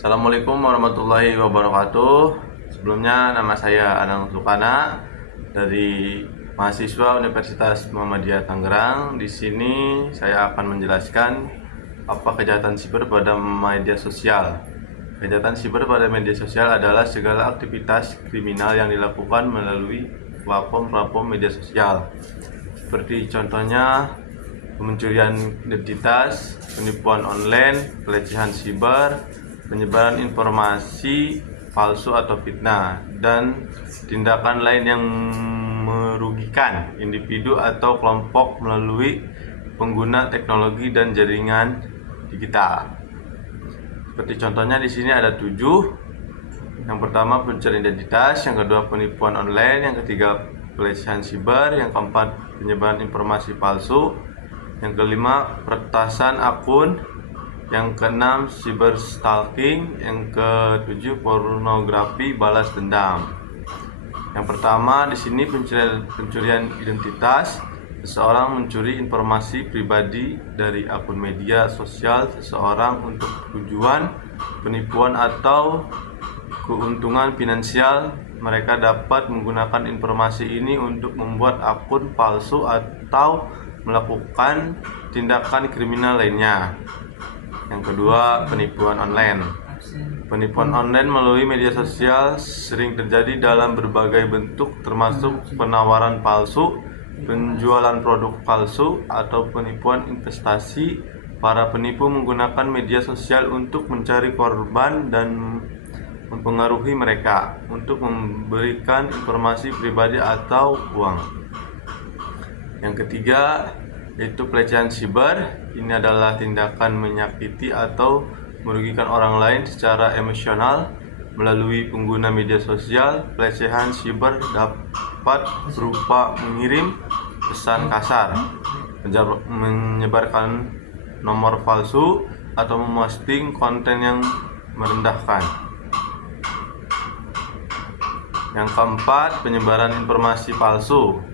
Assalamualaikum warahmatullahi wabarakatuh. Sebelumnya nama saya Anang Sukana dari mahasiswa Universitas Muhammadiyah Tangerang. Di sini saya akan menjelaskan apa kejahatan siber pada media sosial. Kejahatan siber pada media sosial adalah segala aktivitas kriminal yang dilakukan melalui platform-platform media sosial. Seperti contohnya pencurian identitas, penipuan online, pelecehan siber, penyebaran informasi palsu atau fitnah, dan tindakan lain yang merugikan individu atau kelompok melalui pengguna teknologi dan jaringan digital. Seperti contohnya di sini ada 7. Yang pertama pencurian identitas, yang kedua penipuan online, yang ketiga pelecehan siber, yang keempat penyebaran informasi palsu, yang kelima peretasan akun, yang keenam cyber stalking, yang ketujuh pornografi balas dendam. Yang pertama di sini pencurian identitas. Seseorang mencuri informasi pribadi dari akun media sosial seseorang untuk tujuan penipuan atau keuntungan finansial. Mereka dapat menggunakan informasi ini untuk membuat akun palsu atau melakukan tindakan kriminal lainnya. Yang kedua, penipuan online. Penipuan online melalui media sosial sering terjadi dalam berbagai bentuk, termasuk penawaran palsu, penjualan produk palsu, atau penipuan investasi. Para penipu menggunakan media sosial untuk mencari korban dan mempengaruhi mereka untuk memberikan informasi pribadi atau uang. Yang ketiga yaitu pelecehan siber. Ini adalah tindakan menyakiti atau merugikan orang lain secara emosional melalui pengguna media sosial. Pelecehan siber dapat berupa mengirim pesan kasar, menyebarkan nomor palsu, atau memposting konten yang merendahkan. Yang keempat, penyebaran informasi palsu.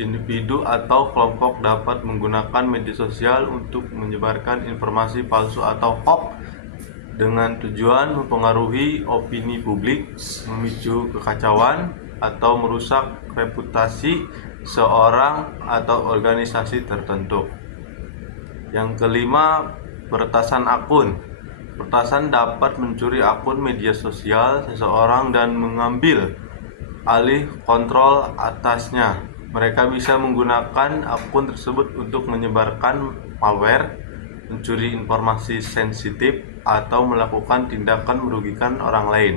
Individu atau kelompok dapat menggunakan media sosial untuk menyebarkan informasi palsu atau hoax dengan tujuan mempengaruhi opini publik, memicu kekacauan, atau merusak reputasi seorang atau organisasi tertentu. Yang kelima, peretasan akun. Peretasan dapat mencuri akun media sosial seseorang dan mengambil alih kontrol atasnya. Mereka bisa menggunakan akun tersebut untuk menyebarkan malware, mencuri informasi sensitif, atau melakukan tindakan merugikan orang lain.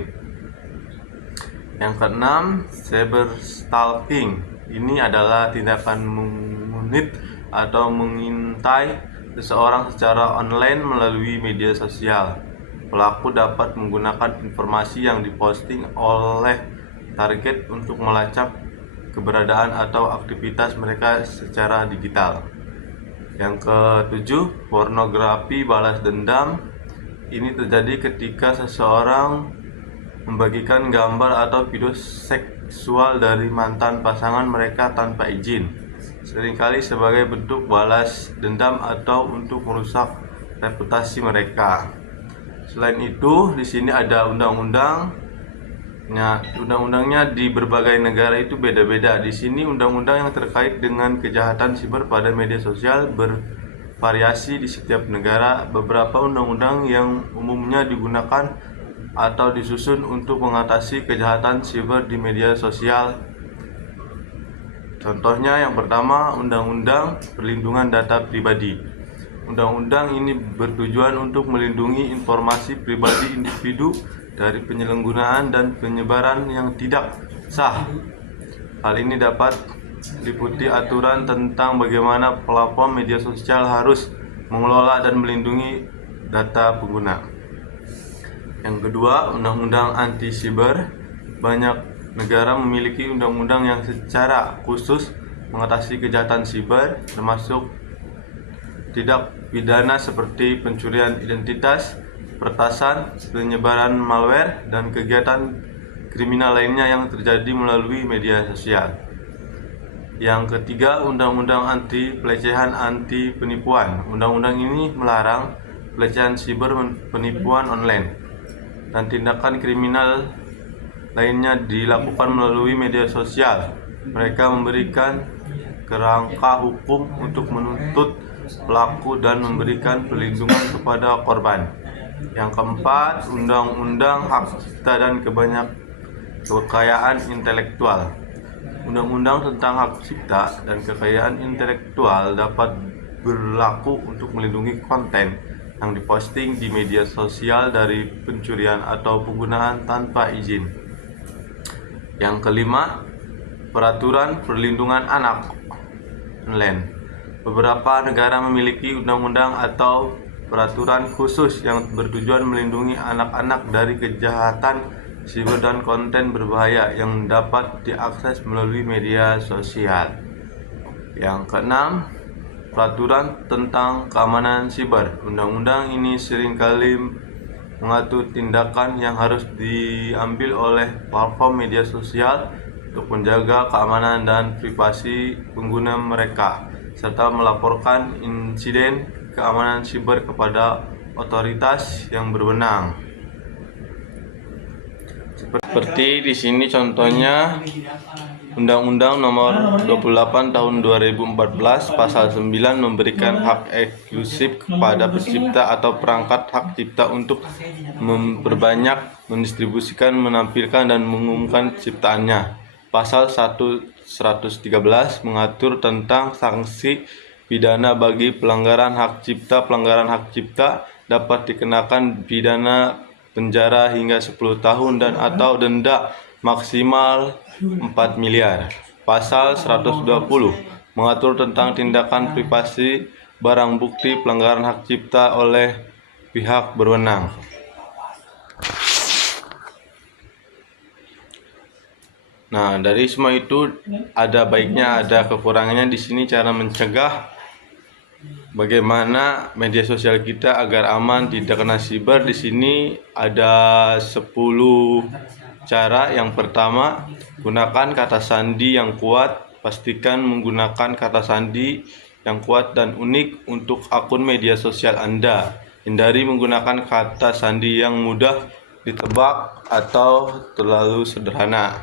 Yang keenam, cyber stalking. Ini adalah tindakan menguntit atau mengintai seseorang secara online melalui media sosial. Pelaku dapat menggunakan informasi yang diposting oleh target untuk melacak keberadaan atau aktivitas mereka secara digital. Yang ketujuh, pornografi balas dendam. Ini terjadi ketika seseorang membagikan gambar atau video seksual dari mantan pasangan mereka tanpa izin, seringkali sebagai bentuk balas dendam atau untuk merusak reputasi mereka. Selain itu, di sini ada undang-undang. Nah, undang-undangnya di berbagai negara itu beda-beda. Di sini undang-undang yang terkait dengan kejahatan siber pada media sosial bervariasi di setiap negara. Beberapa undang-undang yang umumnya digunakan atau disusun untuk mengatasi kejahatan siber di media sosial. Contohnya yang pertama, Undang-Undang Perlindungan Data Pribadi. Undang-undang ini bertujuan untuk melindungi informasi pribadi individu dari penyalahgunaan dan penyebaran yang tidak sah. Hal ini dapat meliputi aturan tentang bagaimana platform media sosial harus mengelola dan melindungi data pengguna. Yang kedua, Undang-Undang Anti Siber. Banyak negara memiliki undang-undang yang secara khusus mengatasi kejahatan siber, termasuk tindak pidana seperti pencurian identitas, peretasan, penyebaran malware, dan kegiatan kriminal lainnya yang terjadi melalui media sosial. Yang ketiga, Undang-Undang Anti Pelecehan Anti Penipuan. Undang-undang ini melarang pelecehan siber penipuan online. dan tindakan kriminal lainnya dilakukan melalui media sosial. Mereka memberikan kerangka hukum untuk menuntut pelaku dan memberikan perlindungan kepada korban. Yang keempat, Undang-Undang Hak Cipta dan Kekayaan Intelektual. Undang-undang tentang hak cipta dan kekayaan intelektual dapat berlaku untuk melindungi konten yang diposting di media sosial dari pencurian atau penggunaan tanpa izin. Yang kelima, Peraturan Perlindungan Anak online. Beberapa negara memiliki undang-undang atau peraturan khusus yang bertujuan melindungi anak-anak dari kejahatan siber dan konten berbahaya yang dapat diakses melalui media sosial. Yang keenam, Peraturan tentang Keamanan Siber. Undang-undang ini seringkali mengatur tindakan yang harus diambil oleh platform media sosial untuk menjaga keamanan dan privasi pengguna mereka, serta melaporkan insiden keamanan siber kepada otoritas yang berwenang. Seperti di sini contohnya Undang-Undang Nomor 28 Tahun 2014 Pasal 9 memberikan hak eksklusif kepada pencipta atau perangkat hak cipta untuk memperbanyak, mendistribusikan, menampilkan, dan mengumumkan ciptaannya. Pasal 113 mengatur tentang sanksi pidana bagi pelanggaran hak cipta. Pelanggaran hak cipta dapat dikenakan pidana penjara hingga 10 tahun dan atau denda maksimal 4 miliar. Pasal 120 mengatur tentang tindakan privasi barang bukti pelanggaran hak cipta oleh pihak berwenang. Nah, dari semua itu ada baiknya, ada kekurangannya. Di sini cara mencegah bagaimana media sosial kita agar aman tidak kena siber. Di sini ada 10 cara. Yang pertama, gunakan kata sandi yang kuat. Pastikan menggunakan kata sandi yang kuat dan unik untuk akun media sosial Anda. Hindari menggunakan kata sandi yang mudah ditebak atau terlalu sederhana.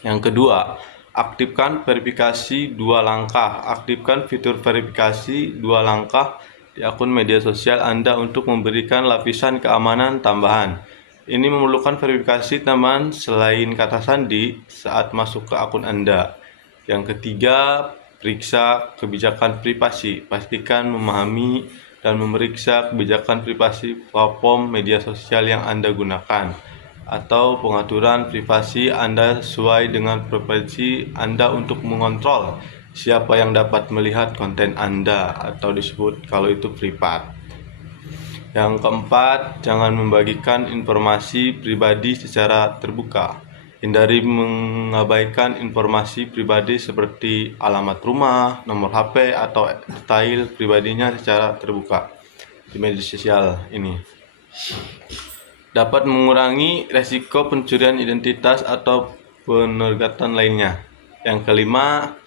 Yang kedua, aktifkan verifikasi 2 langkah. Aktifkan fitur verifikasi 2 langkah di akun media sosial Anda untuk memberikan lapisan keamanan tambahan. Ini memerlukan verifikasi tambahan selain kata sandi saat masuk ke akun Anda. Yang ketiga, periksa kebijakan privasi. Pastikan memahami dan memeriksa kebijakan privasi platform media sosial yang Anda gunakan, atau pengaturan privasi Anda sesuai dengan preferensi Anda untuk mengontrol siapa yang dapat melihat konten Anda, atau disebut kalau itu privat. Yang keempat, jangan membagikan informasi pribadi secara terbuka. Hindari mengabaikan informasi pribadi seperti alamat rumah, nomor HP, atau detail pribadinya secara terbuka di media sosial ini. Dapat mengurangi resiko pencurian identitas atau penergatan lainnya. Yang kelima,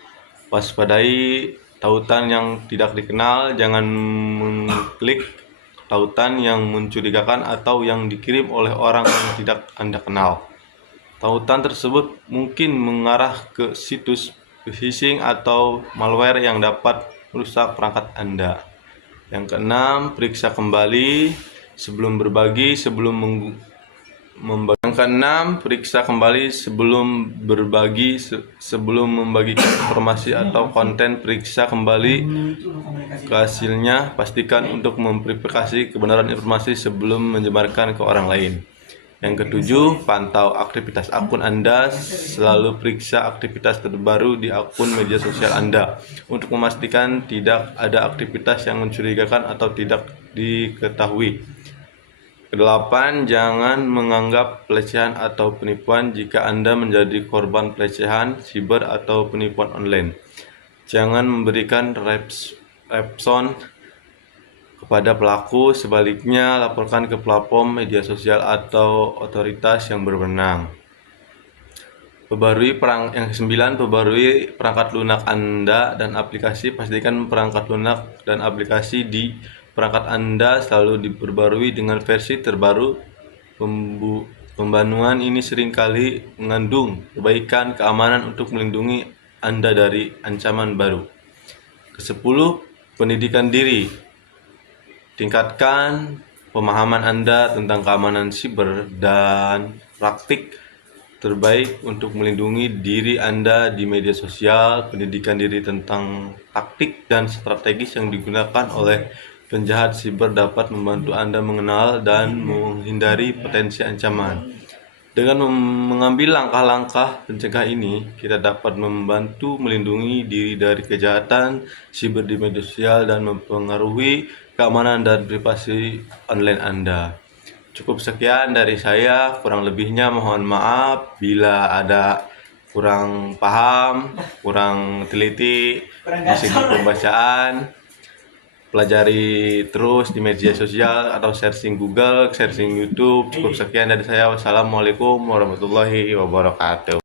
waspadai tautan yang tidak dikenal. Jangan mengklik tautan yang mencurigakan atau yang dikirim oleh orang yang tidak Anda kenal. Tautan tersebut mungkin mengarah ke situs phishing atau malware yang dapat merusak perangkat Anda. Yang keenam, periksa kembali sebelum berbagi, Yang keenam, periksa kembali sebelum berbagi, sebelum membagikan informasi atau konten. Periksa kembali ke hasilnya. Pastikan untuk memverifikasi kebenaran informasi sebelum menyebarkan ke orang lain. Yang ketujuh, pantau aktivitas akun Anda. Selalu periksa aktivitas terbaru di akun media sosial Anda untuk memastikan tidak ada aktivitas yang mencurigakan atau tidak diketahui. Kedelapan, jangan menganggap pelecehan atau penipuan jika Anda menjadi korban pelecehan siber atau penipuan online. Jangan memberikan respon kepada pelaku, sebaliknya laporkan ke platform media sosial atau otoritas yang berwenang. Yang kesembilan, perbarui perangkat lunak Anda dan aplikasi. Pastikan perangkat lunak dan aplikasi di perangkat Anda selalu diperbarui dengan versi terbaru Pembanuan ini seringkali mengandung kebaikan keamanan untuk melindungi Anda dari ancaman baru. Ke-10, pendidikan diri. Tingkatkan pemahaman Anda tentang keamanan siber dan praktik terbaik untuk melindungi diri Anda di media sosial. Pendidikan diri tentang taktik dan strategis yang digunakan oleh penjahat siber dapat membantu Anda mengenal dan menghindari potensi ancaman. Dengan mengambil langkah-langkah pencegah ini, kita dapat membantu melindungi diri dari kejahatan siber di media sosial dan mempengaruhi keamanan dan privasi online Anda. Cukup sekian dari saya, kurang lebihnya mohon maaf bila ada kurang paham, kurang teliti di segi pembacaan. Pelajari terus di media sosial atau searching Google, searching YouTube. Cukup sekian dari saya. Wassalamualaikum warahmatullahi wabarakatuh.